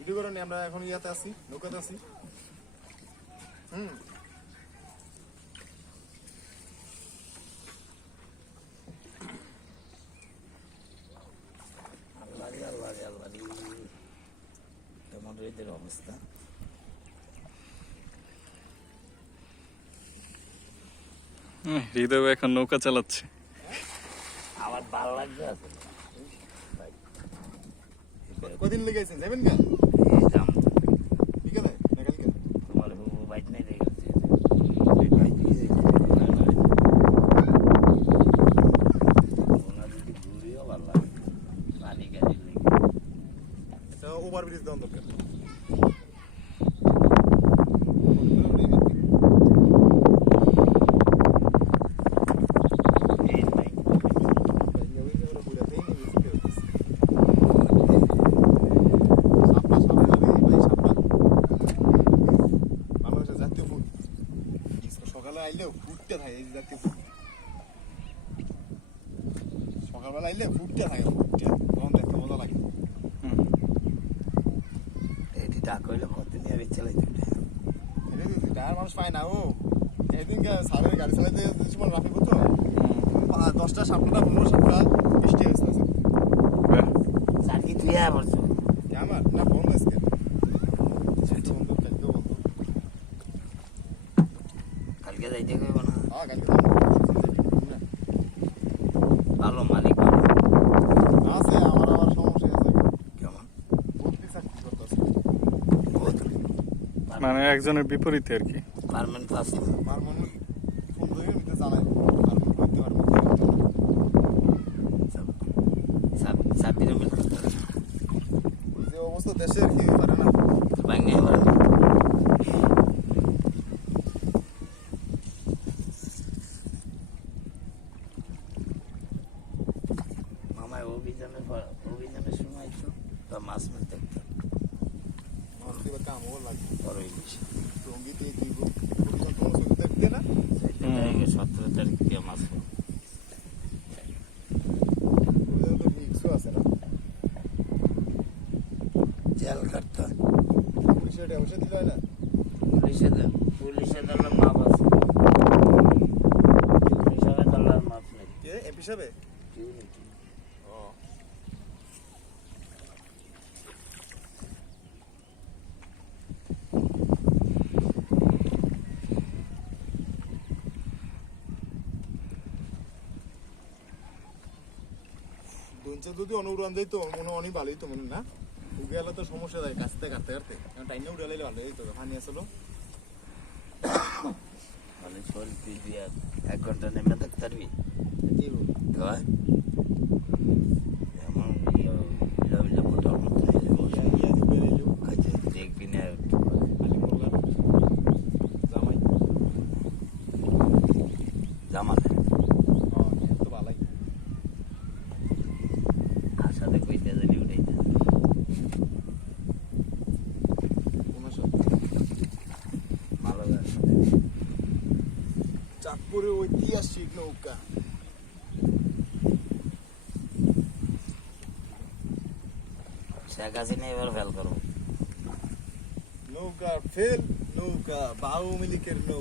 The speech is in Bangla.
ভিডিও করে নি, আমরা এখন ইয়াতে আছি, নৌকাতে আছি। কেমন রয়েছে অবস্থা? হৃদয় এখন নৌকা চালাচ্ছে। আমার ভালো লাগছে আছে। কদিন লেগেছেন যাবেন কেন? বিকেলে না কালকে? তোমার বাইক নাই রেখে গেছে। ঘুরিও ভালো লাগে, পানি গাড়ি লেগে ওভার ব্রিজ দেওয়ার দরকার। সকালে আইলেও ফুটতে থাকে এই জাতীয় ফুল। সকালবেলা আইলে ফুটতে থাকে, ফুটতে তখন দেখতে মজা লাগে। এটি ডাক হইলে কতদিন আর ইচ্ছা লাগছে টায়ার মানুষ পায় না। ও একদিন সারের গাড়ি চালাইতে সময় রাফি করতো 10টা 7টা 15 7টা বৃষ্টি হয়েছে। স্যার কি তুই বলছো আমার না বন্ধ আজকে বন্ধ, কালকে বন্ধ। কালকে যাইতে কইব না? হ্যাঁ কালকে ভালো মালিক আছে। আমার আবার সমস্যা আছে। কেমন? বুদ্ধি চাকরি করতেছে। মানে একজনের বিপরীতে আর কি। পারমেন্ট পাস আমার মনে ফোন ধরে নিতে জানাই আর করতে পারবো। সাবির মিল করতে যে অবস্থা দেশের কেউ পারে না। ভাঙে এবার মামায় অভিযানের সময় তো মাছ মারতে কামও লাগে বড় ইলিশ সঙ্গীতে দিব তোমার সঙ্গীত দেখতে না 17 তারিখে মাছ মিক্সও আছে না। জেল কাটতে পুলিশের অবশ্যই দিল না। পুলিশে ধরলাম মাপ আছে, হিসাবে ধরলাম মাপ নেই। কে এমপি সাহেব? ও দুঞ্চা যদি অনুরান যাইতো মনে অনেক ভালোই তো মনে না। উগে গেলে তো সমস্যা যায় কাছতে কাটতে কাটতে, টাইনে উঠে গেলে ভালো হইতো। পানি আসলো মানে শরীর তুই দিয়ে 1 ঘন্টা নেমে থাকতে পারবি হয় এমন ফোটার মতো দেখবি না জামাই জামালে তো ভালাই। আসাতে কইতে জানি উঠাইতে ভালো চাঁদপুরের ঐতিহাসিক নৌকা। শেখ হাসিনা এবার ফেল করবো নৌকা ফেল, নৌকা বাউ মিলিকের নৌকা।